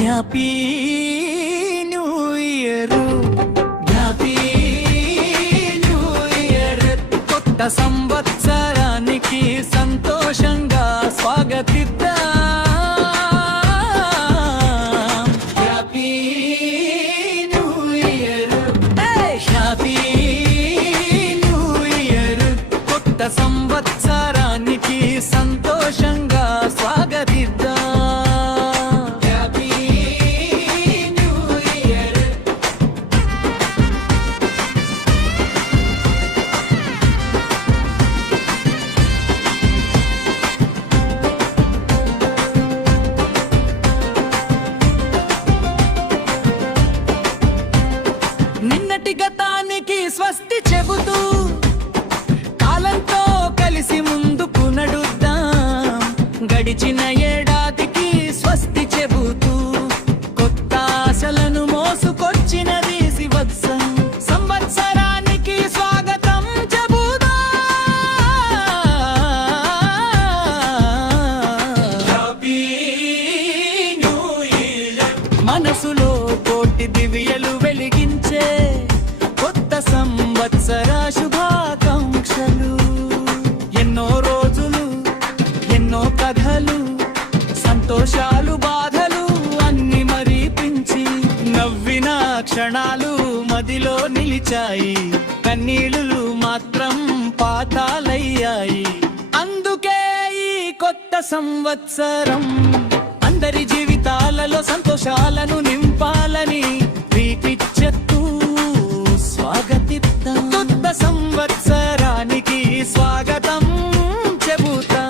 Happy new year, happy new year. కొత్త సంవత్సరానికి సంతోషంగా స్వాగతిద్దాం. Happy new year, happy new year. కొత్త సంవత్సరానికి సంతోషంగా స్వాగతిద్దాం. నిన్నటి గతానికి స్వస్తి చెబుతూ కాలంతో కలిసి ముందుకు నడుద్దాం. గడిచిన ఏడాదికి స్వస్తి చెబుతూ కొత్త ఆశలను మోసుకొచ్చినది శివత్సం. సంవత్సరానికి స్వాగతం చెబుదాం. Happy new year. మనసులో కోటి దివ్యలు వెలిగించే కొత్త సంవత్సర శుభాకాంక్షలు. ఎన్నో రోజులు, ఎన్నో కథలు, సంతోషాలు, బాధలు అన్ని మరిపించి నవ్విన క్షణాలు మదిలో నిలిచాయి. కన్నీళ్లు మాత్రం పాతాలయ్యాయి. అందుకే ఈ కొత్త సంవత్సరం అందరి జీవితాలలో సంతోషాలను నింపాలని ప్రీతిచ్చెత్తూ స్వాగతిద్దాం. కొత్త సంవత్సరానికి స్వాగతం చెబుతాం.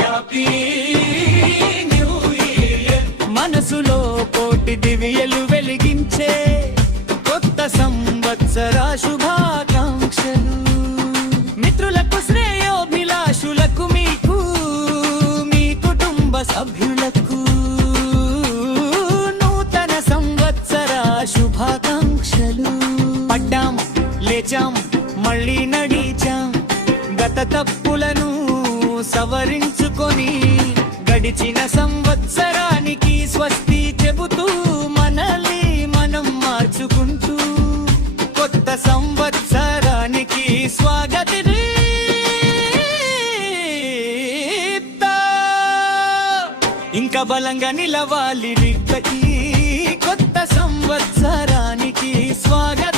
Happy new year. మనసులో కోటి దివ్యలు వెలిగించే కొత్త సంవత్సర శుభాకాంక్షలు. మిత్రులకు, శ్రేయోభిలాషులకు, మీకు, మీ కుటుంబ సభ్యులకు నూతన సంవత్సర శుభాకాంక్షలు. పడ్డాం, లేచాం, మళ్ళీ నడిచాం. గత తప్పులను సవరించుకొని గడిచిన సంవత్సరానికి స్వస్తి చెబుతూ మనల్ని మనం మార్చుకుంటూ కొత్త సంవత్సరానికి స్వాగతి ఇంకా బలంగా నిలవాలి. ఈ కొత్త సంవత్సరానికి స్వాగతం.